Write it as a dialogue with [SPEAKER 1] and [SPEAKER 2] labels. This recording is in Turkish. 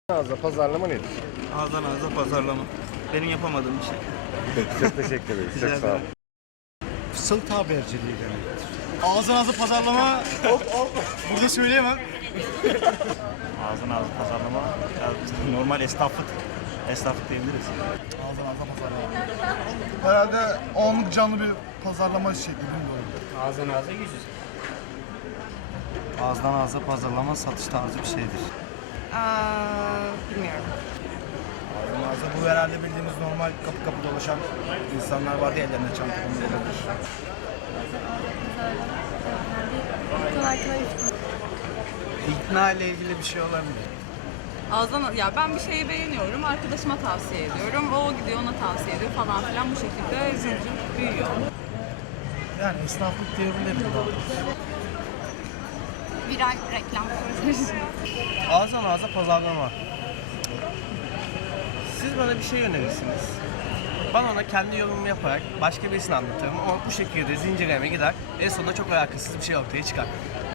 [SPEAKER 1] Ağza pazarlama nedir?
[SPEAKER 2] Ağızdan ağza pazarlama. Benim yapamadığım bir şey.
[SPEAKER 1] Peki, çok teşekkür ederiz.
[SPEAKER 2] Rica
[SPEAKER 1] Çok sağ olun.
[SPEAKER 2] ederim.
[SPEAKER 3] Fısıltı haberciliği demektir. Ağzın ağzı pazarlama. Burada söyleyemem.
[SPEAKER 4] Ağzın ağzı pazarlama, normal esnaflık diyebiliriz.
[SPEAKER 3] Ağzın ağzı pazarlama. Herhalde anlık canlı bir pazarlama şekli bilmiyorum.
[SPEAKER 5] Ağızdan ağza yüz yüze.
[SPEAKER 2] Ağızdan ağza pazarlama satış tarzı bir şeydir.
[SPEAKER 6] Bilmiyorum.
[SPEAKER 3] Ağzın ağzı bu herhalde bildiğimiz normal kapı kapı dolaşan insanlar vardı ya, ellerine çanta konuyorlar.
[SPEAKER 2] İkna ile ilgili bir şey olabilir.
[SPEAKER 6] Ağızdan ya ben bir şeyi beğeniyorum, arkadaşıma tavsiye ediyorum. O gidiyor ona tavsiye ediyor falan filan, bu şekilde zincir büyüyor.
[SPEAKER 3] Yani esnaflık diyebilirim daha doğrusu.
[SPEAKER 6] Viral reklam projesi.
[SPEAKER 7] Ağızdan ağza pazarlama. Siz bana bir şey önerirsiniz. Ben ona kendi yorumumu yaparak başka birisine anlatırım. O bu şekilde zincirleme gider. En sonunda çok alakasız bir şey ortaya çıkar.